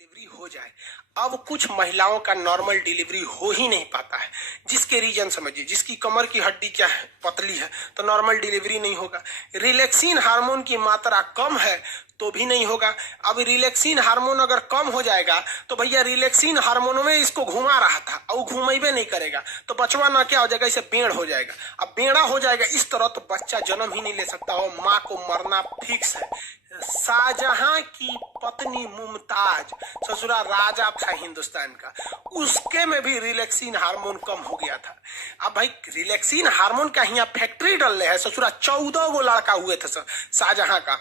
Delivery हो जाए। अब कुछ महिलाओं का नॉर्मल डिलीवरी हो ही नहीं पाता है, जिसके रीजन समझिए, जिसकी कमर की हड्डी क्या है, पतली है, तो नॉर्मल डिलीवरी नहीं होगा। रिलैक्सिन हार्मोन की मात्रा कम है तो भी नहीं होगा। अब रिलैक्सिन हार्मोन अगर कम हो जाएगा तो भैया रिलैक्सिन हार्मोन में इसको घुमा रहा था और घुमेबे नहीं करेगा तो बचवा ना क्या हो जाएगा, इसे बेड़ हो जाएगा। अब बेड़ा हो जाएगा इस तरह तो बच्चा जन्म ही नहीं ले सकता हो, माँ को मरना फिक्स है। शाहजहां की पत्नी मुमताज, ससुरा राजा था हिंदुस्तान का, उसके में भी रिलैक्सिन हार्मोन कम हो गया था। अब भाई रिलैक्सिन हार्मोन का यहाँ फैक्ट्री डल रहे हैं, ससुरा 14 गो लड़का हुए थे शाहजहां का।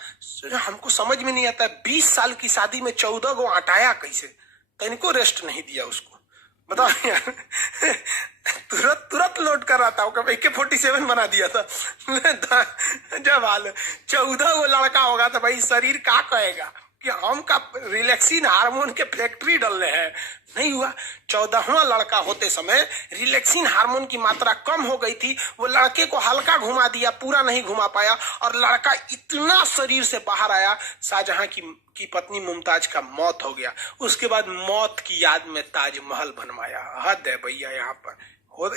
हमको समझ में नहीं आता 20 साल की शादी में 14 गो हटाया कैसे, तो इनको रेस्ट नहीं दिया उसको, बताओ यार। तुरंत तुरंत लोड कर रहा था, AK-47 बना दिया था। जब हाल 14 वो लड़का होगा तो भाई शरीर क्या कहेगा कि हम का रिलैक्सिन हार्मोन के फैक्ट्री डल रहे हैं। नहीं हुआ। 14वां लड़का होते समय रिलैक्सिन हार्मोन की मात्रा कम हो गई थी, वो लड़के को हल्का घुमा दिया, पूरा नहीं घुमा पाया, और लड़का इतना शरीर से बाहर आया, शाहजहां की पत्नी मुमताज का मौत हो गया। उसके बाद मौत की याद में ताजमहल बनवाया। हद है भैया यहाँ पर,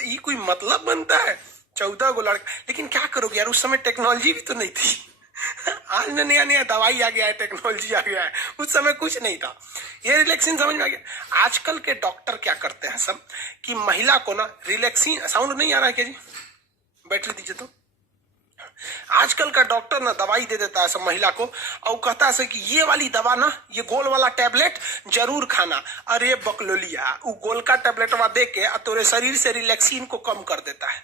ये कोई मतलब बनता है? 14 गो लड़का, लेकिन क्या करोगे यार, उस समय टेक्नोलॉजी भी तो नहीं थी। आज नया नया दवाई आ गया है, टेक्नोलॉजी आ गया है, उस समय कुछ नहीं था। ये रिलैक्सिन समझ में आ गया। आजकल के डॉक्टर क्या करते हैं सब कि महिला को ना रिलैक्सिन, साउंड नहीं आ रहा है क्या जी, बैटरी दीजिए तो। आजकल का डॉक्टर ना दवाई दे देता है सब महिला को और कहता है कि ये वाली दवा ना, ये गोल वाला टैबलेट जरूर खाना। अरे बकलोलिया, वो गोल का टैबलेटवा दे के तोरे शरीर से रिलैक्सिन को कम कर देता है।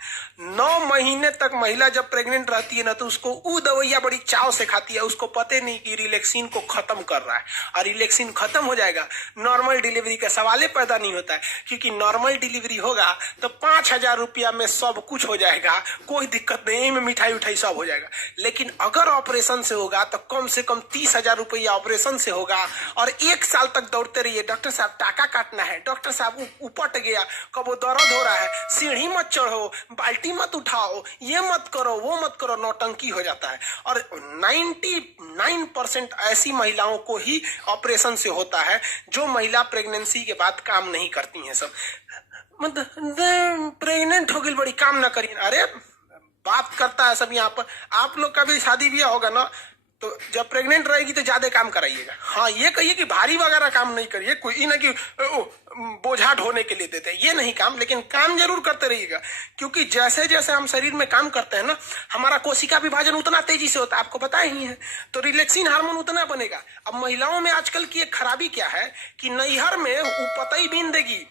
9 महीने तक महिला जब प्रेग्नेंट रहती है ना तो उसको वो दवाइयां बड़ी चाव से खाती है, उसको पता नहीं कि रिलैक्सिन को खत्म कर रहा है, और रिलैक्सिन खत्म हो जाएगा नॉर्मल डिलीवरी का सवाल ही पैदा नहीं होता है। क्योंकि नॉर्मल डिलीवरी होगा तो 5,000 रुपया में सब कुछ हो जाएगा, कोई दिक्कत नहीं, में मिठाई उठाई सब हो जाएगा। लेकिन अगर ऑपरेशन से होगा तो कम से कम 30,000 रुपया ऑपरेशन से होगा, और 1 साल तक दौड़ते रहिए, डॉक्टर साहब टाका काटना है, डॉक्टर साहब उपट गया, कब दर्द हो रहा है, सीढ़ी मत चढ़ो, बाल्टी मत उठाओ, ये मत करो, वो मत करो, नौटंकी हो जाता है। और 99% ऐसी महिलाओं को ही ऑपरेशन से होता है जो महिला प्रेगनेंसी के बाद काम नहीं करती हैं। सब मतलब प्रेग्नेंट हो गई बड़ी काम ना करिए, अरे बात करता है सब यहाँ पर। आप लोग का भी शादी ब्याह होगा ना तो जब प्रेग्नेंट रहेगी तो ज्यादा काम कराइएगा। हाँ, ये कहिए कि भारी वगैरह काम नहीं करिए, कोई ना कि बोझा ढोने के लिए देते हैं, ये नहीं काम, लेकिन काम जरूर करते रहिएगा। क्योंकि जैसे जैसे हम शरीर में काम करते हैं ना, हमारा कोशिका विभाजन उतना तेजी से होता है, आपको पता ही है, तो रिलैक्सिन हार्मोन उतना बनेगा। अब महिलाओं में आजकल की एक खराबी क्या है कि नैहर में पतई बीन देगी,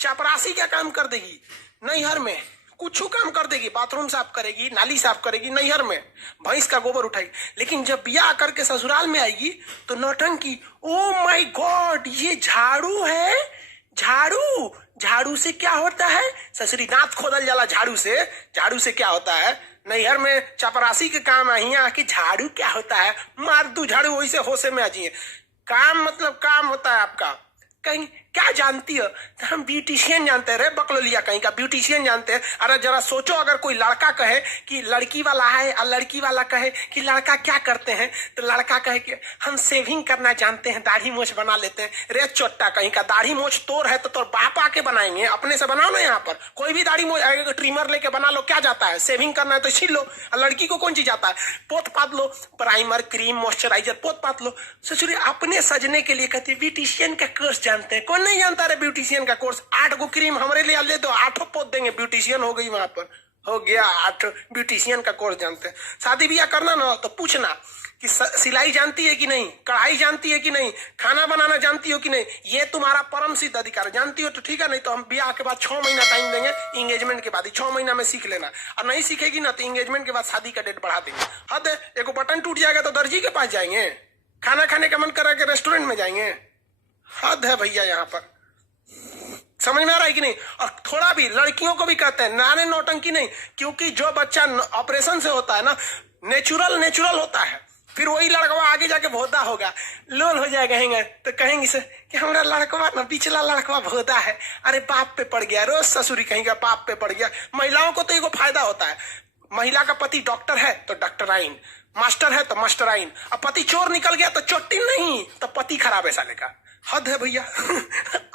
चपरासी क्या काम कर देगी, नैहर में कुछ काम कर देगी, बाथरूम साफ करेगी, नाली साफ करेगी, नैहर में भैंस का गोबर उठाएगी, लेकिन जब ब्याह करके ससुराल में आएगी तो नौटंकी। ओ माय गॉड, ये झाड़ू है, झाड़ू, झाड़ू से क्या होता है? ससुरी दांत खोदल जाला झाड़ू से, झाड़ू से क्या होता है? नैहर में चपरासी के काम है, यहाँ आके झाड़ू क्या होता है? मार दू झाड़ू, वैसे होशे में आ जाइए। काम मतलब काम होता है आपका। कहीं क्या जानती है? तो हम ब्यूटिशियन जानते हैं रे बकलोलिया, कहीं का ब्यूटिशियन जानते हैं। अरे जरा सोचो, अगर कोई लड़का कहे कि लड़की वाला है और लड़की वाला कहे कि लड़का क्या करते हैं, तो लड़का कहे कि हम सेविंग करना जानते हैं, दाढ़ी मोछ बना लेते हैं। रे चोट्टा कहीं का, दाढ़ी मोछ तोर है तो तोर बाप आके बनाएंगे, अपने से बनाओ ना। यहाँ पर कोई भी दाढ़ी मोछ आएगा, ट्रिमर लेके बना लो, क्या जाता है? सेविंग करना है तो छील लो। और लड़की को कौन चीज आता है? पोत पात लो, प्राइमर, क्रीम, मॉइस्चराइजर पोत पात लो। ससुरी अपने सजने के लिए कहते ब्यूटिशियन का कोर्स जानते हैं। कौन नहीं जानता रे ब्यूटिशियन का कोर्स? 8 गो क्रीम हमारे लिए ले दो, 8 पोत देंगे, ब्यूटिशियन हो गई, वहां पर हो गया 8 ब्यूटिशियन का कोर्स जानते हैं। शादी ब्याह करना ना तो पूछना कि सिलाई जानती है कि नहीं, कढ़ाई जानती है कि नहीं, खाना बनाना जानती हो कि नहीं। ये तुम्हारा परम सिद्ध अधिकार, जानती हो तो ठीक है, नहीं तो हम ब्याह के बाद 6 महीना टाइम देंगे, इंगेजमेंट के बाद ही 6 महीना में सीख लेना। और नहीं सीखेगी ना तो इंगेजमेंट के बाद शादी का डेट बढ़ा देंगे। हद है, एक बटन टूट जाएगा तो दर्जी के पास जाएंगे, खाना खाने का मन करा के रेस्टोरेंट में जाएंगे। हद है भैया यहाँ पर, समझ में आ रहा है कि नहीं? और थोड़ा भी लड़कियों को भी कहते हैं नाने नौटंकी नहीं, क्योंकि जो बच्चा ऑपरेशन से होता है ना, नेचुरल होता है। फिर वही लड़कवा आगे जाके भोदा होगा, लोल हो जाएगा, कहेंगे तो कहेंगे से कि हमारा लड़कवा ना, पिछला लड़कवा भोदा है, अरे बाप पे पड़ गया, रोज ससुरी कहेंगे बाप पे पड़ गया। महिलाओं को तो एगो फायदा होता है, महिला का पति डॉक्टर है तो डॉक्टराइन, मास्टर है तो मास्टराइन, अब पति चोर निकल गया तो चोटी नहीं, तो पति खराब है साले का। हद है भैया।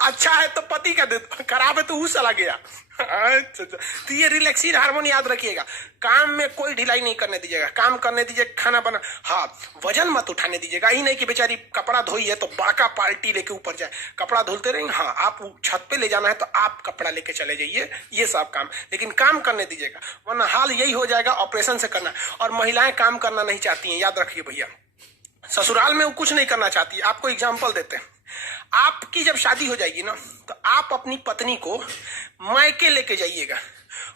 अच्छा है तो पति का दे दो, खराब है तो वो चला गया। अच्छा, तो ये रिलैक्सिन हार्मोन याद रखिएगा। काम में कोई ढिलाई नहीं करने दीजिएगा, काम करने दीजिए, खाना बना, हाँ वजन मत उठाने दीजिएगा। ही नहीं कि बेचारी कपड़ा धोई है तो बड़का पार्टी लेके ऊपर जाए, कपड़ा धुलते रहेंगे। हाँ आप छत पे ले जाना है तो आप कपड़ा लेके चले जाइए, ये सब काम, लेकिन काम करने दीजिएगा, वरना हाल यही हो जाएगा ऑपरेशन से करना। और महिलाएं काम करना नहीं चाहती हैं, याद रखिए भैया। ससुराल में वो कुछ नहीं करना चाहती। आपको एग्जाम्पल देते हैं, आपकी जब शादी हो जाएगी ना तो आप अपनी पत्नी को मायके लेके जाइएगा।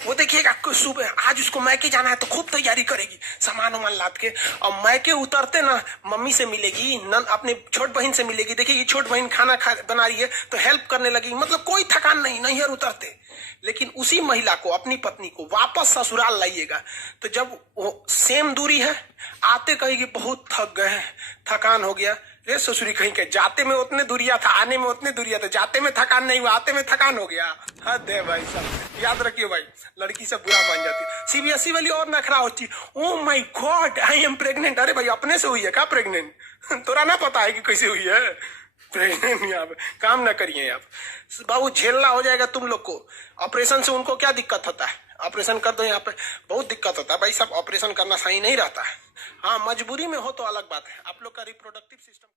वो देखिएगा सुबह आज उसको मायके जाना है तो खूब तैयारी करेगी, सामान वामान लाद के, और मायके उतरते ना मम्मी से मिलेगी, अपने छोट बहन से मिलेगी, देखिए छोट बहन खाना बना रही है तो हेल्प करने लगेगी, मतलब कोई थकान नहीं, नैहर उतरते। लेकिन उसी महिला को, अपनी पत्नी को वापस ससुराल लाइएगा तो जब वो सेम दूरी है, आते कहेगी बहुत थक गए हैं, थकान हो गया। रे ससुरी कहीं के, जाते में उतने दूरिया था, आने में उतने दूरिया था, जाते में थकान नहीं हुआ, आते में थकान हो गया। हद है भाई साहब, याद रखिए भाई, लड़की से बुरा मान जाती है। सीबीएसई वाली और नखरा होती, oh my God I am pregnant. अरे भाई अपने से हुई है क्या प्रेग्नेंट? तोरा ना पता है कि कैसे हुई है प्रेग्नेंट? यहाँ पे काम ना करिए आप बाबू, झेलना हो जाएगा तुम लोग को। ऑपरेशन से उनको क्या दिक्कत होता है? ऑपरेशन कर दो, यहाँ पे बहुत दिक्कत होता है भाई साहब, ऑपरेशन करना सही नहीं रहता है। हाँ मजबूरी में हो तो अलग बात है। आप लोग का रिप्रोडक्टिव सिस्टम